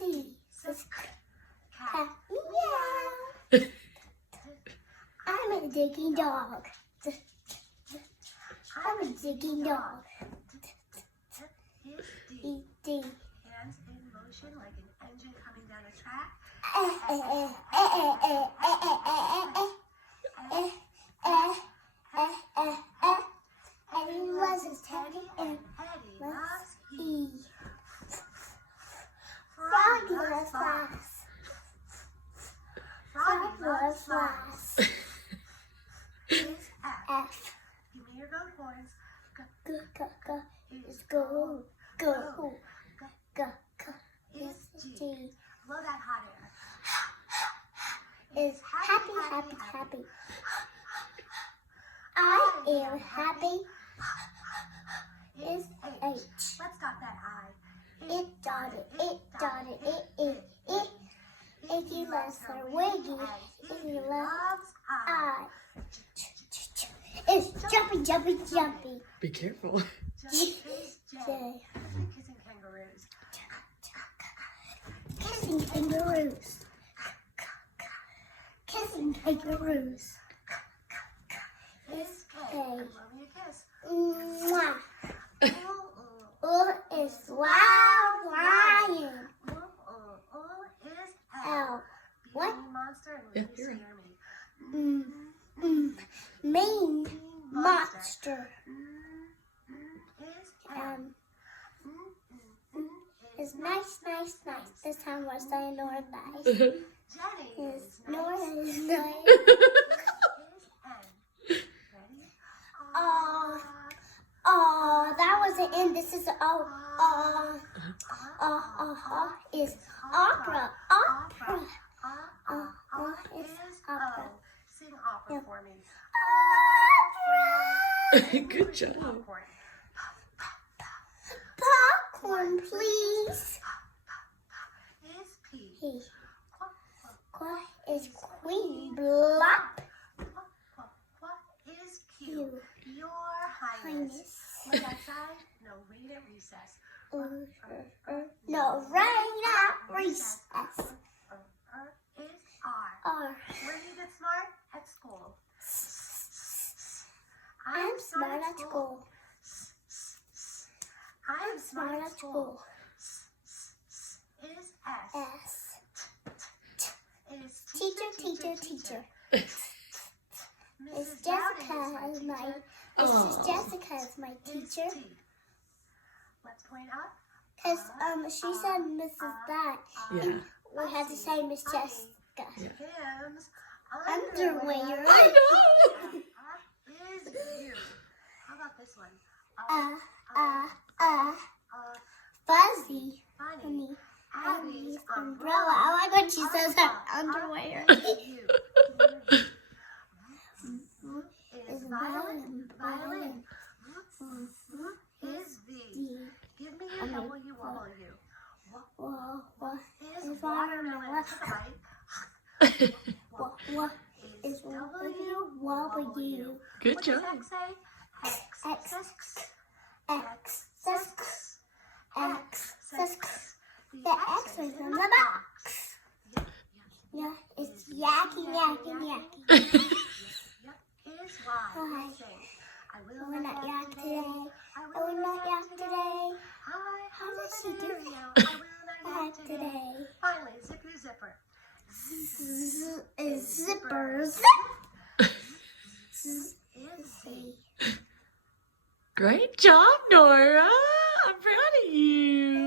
C. Cat. Meow. I'm a digging dog. I'm a digging dog. D. D. Hands in motion like an engine coming down a track. Eddie loves his teddy and Eddie loves loves E. Froggy loves flies. Froggy loves flies. Is F. F. Give me your goat horns. G. Is go. Go. G. Is Is G. G. Blow that hot air. Is happy. I am happy. Is H. Let's dot that I. It dotted, it. Icky loves her wiggy. Icky loves I. It's jumpy. Be careful. J is J. J. Kissing kangaroos. Kissing kangaroos. Kissing kangaroos. Is K. K. Blow me a kiss. Mwah. Ooh, Is wild lion. Is L. Be What? a mean monster and Yeah, really you're scare right. me. Mean monster. Is M. Is nice. This time we're saying Nora nice. Jenny Is is Nora nice. is nice. Is N. Ready? That was an N. This is an O. Is opera. Is Is opera. O. Sing opera for me. Good job. Popcorn. Popcorn, please. Is P. P. Quack, quack, What is queen? Blop. quack, quack, quack. Is Q. Q. Your Highness. Look outside. No rain at recess. No, rain at recess. Is R. R. Where do you get smart? At school. I'm smart at school. I'm smart at school. Is S. S. Is Teacher. Mrs. Jessica is my. Mrs. Jessica is my teacher. Let's point up. Cause she said Mrs. That. Yeah. We had to say Miss Jessica. Kim's Underwear. I know. Is you. How about this one? Fuzzy. Funny. Honey. Abby's Abby's umbrella. I like when she says her underwear. You. Is Violin. violin. Is V. D. Give me a W, wobble you. What Is watermelon. Take a bite. what is W? Good What job. does X say? X. X. The X is in the box. Yeah, it's yakky. Yep. Is Y. Y. Sing. I I will will not yak today. I will not yak today. How does she do that? I will not yak today. Today. Finally, zip your zipper. Is zippers. Is Z. Great job, Nora. I'm proud of you.